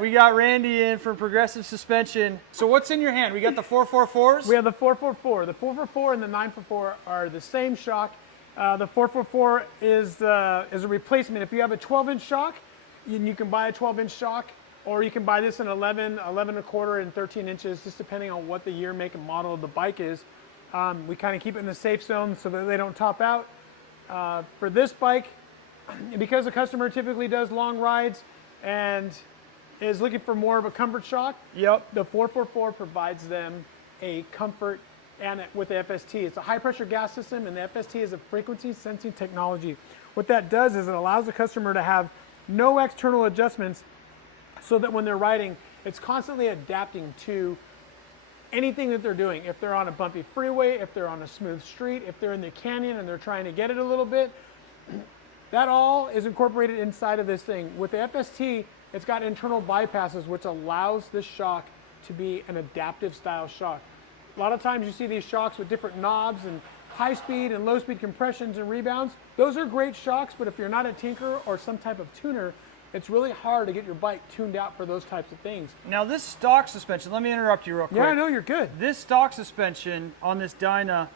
We got Randy in from Progressive Suspension. So what's in your hand? We got the 444s? We have the 444. The 444 and the 944 are the same shock. The 444 is a replacement. If you have a 12-inch shock, you can buy a 12-inch shock, or you can buy this in 11, 11 and a quarter, and 13 inches, just depending on what the year, make, and model of the bike is. We kind of keep it in the safe zone so that they don't top out. For this bike, because the customer typically does long rides and is looking for more of a comfort shock, the 444 provides them a comfort, and with the FST. It's a high pressure gas system, and the FST is a frequency sensing technology. What that does is it allows the customer to have no external adjustments, so that when they're riding, it's constantly adapting to anything that they're doing. If they're on a bumpy freeway, if they're on a smooth street, if they're in the canyon and they're trying to get it a little bit, that all is incorporated inside of this thing. With the FST, it's got internal bypasses, which allows this shock to be an adaptive style shock. A lot of times you see these shocks with different knobs and high speed and low speed compressions and rebounds. Those are great shocks, but if you're not a tinker or some type of tuner, it's really hard to get your bike tuned out for those types of things. Now this stock suspension, let me interrupt you real quick. Yeah, no, you're good. This stock suspension on this Dyna,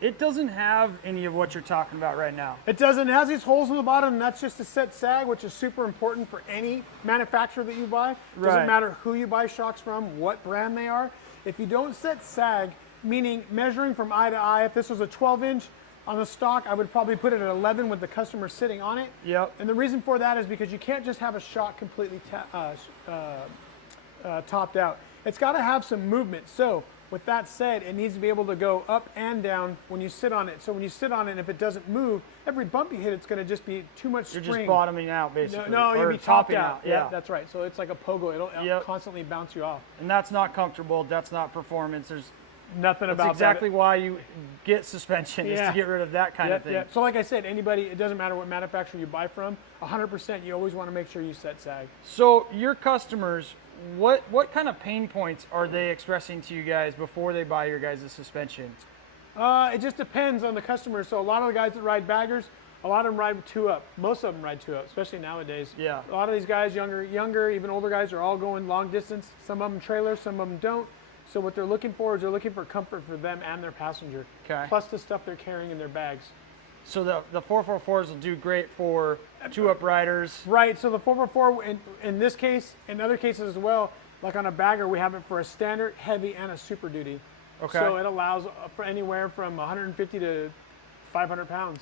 it doesn't have any of what you're talking about right now. It doesn't. It has these holes in the bottom, and that's just to set sag, which is super important for any manufacturer that you buy. It doesn't matter who you buy shocks from, what brand they are. If you don't set sag, meaning measuring from eye to eye, if this was a 12-inch on the stock, I would probably put it at 11 with the customer sitting on it. Yep. And the reason for that is because you can't just have a shock completely topped out. It's got to have some movement. So with that said, it needs to be able to go up and down when you sit on it. So when you sit on it, if it doesn't move, every bump you hit, it's going to just be too much spring. You're just bottoming out, basically. No, you'll be topped out. Yeah, that's right. So it's like a pogo. It'll constantly bounce you off. And that's not comfortable. That's not performance. There's nothing about that's exactly why you get suspension, is to get rid of that kind of thing. So like I said, anybody, it doesn't matter what manufacturer you buy from, 100% you always want to make sure you set sag. So your customers, what kind of pain points are they expressing to you guys before they buy your guys' suspension? It just depends on the customer. So a lot of the guys that ride baggers, a lot of them ride 2-up. Most of them ride 2-up, especially nowadays. Yeah. A lot of these guys, younger, even older guys, are all going long distance. Some of them trailers, some of them don't. So what they're looking for is they're looking for comfort for them and their passenger, plus the stuff they're carrying in their bags. So the 444s will do great for 2-up riders. Right, so the 444, in this case, in other cases as well, like on a bagger, we have it for a standard, heavy, and a super duty. Okay. So it allows for anywhere from 150 to 500 pounds.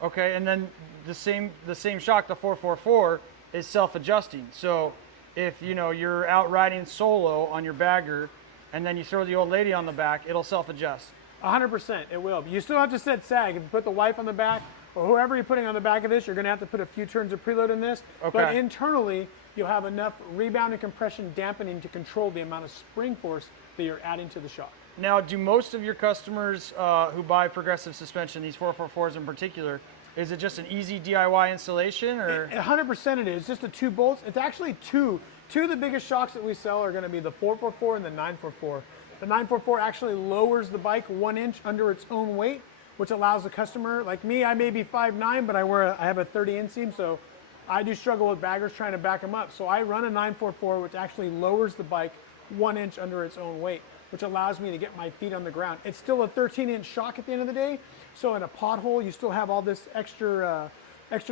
Okay, and then the same shock, the 444, is self-adjusting. So if you're out riding solo on your bagger, and then you throw the old lady on the back, it'll self-adjust. 100%, it will. You still have to set sag. If you put the wife on the back, or whoever you're putting on the back of this, you're going to have to put a few turns of preload in this. Okay. But internally, you'll have enough rebound and compression dampening to control the amount of spring force that you're adding to the shock. Now, do most of your customers who buy Progressive Suspension, these 444s in particular, is it just an easy DIY installation? Or 100% it is. Just the 2 bolts. It's actually two. Two of the biggest shocks that we sell are going to be the 444 and the 944. The 944 actually lowers the bike 1 inch under its own weight, which allows the customer, like me, I may be 5'9", but I have a 30 inseam, so I do struggle with baggers trying to back them up. So I run a 944, which actually lowers the bike 1 inch under its own weight, which allows me to get my feet on the ground. It's still a 13-inch shock at the end of the day, so in a pothole, you still have all this extra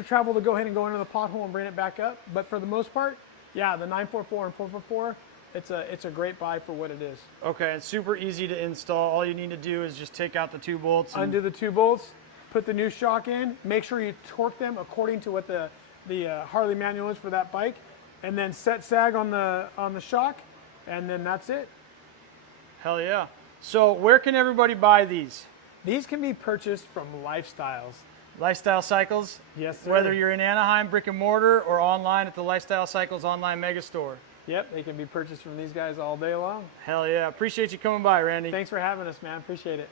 travel to go ahead and go into the pothole and bring it back up. But for the most part, yeah, the 944 and 444, it's a great buy for what it is. Okay, it's super easy to install. All you need to do is just take out the 2 bolts. Undo the 2 bolts, put the new shock in, make sure you torque them according to what the Harley manual is for that bike, and then set sag on the shock, and then that's it. Hell yeah. So where can everybody buy these? These can be purchased from Lifestyles. Lifestyle Cycles? Yes, sir. Whether you're in Anaheim, brick and mortar, or online at the Lifestyle Cycles online mega store. Yep, they can be purchased from these guys all day long. Hell yeah. Appreciate you coming by, Randy. Thanks for having us, man. Appreciate it.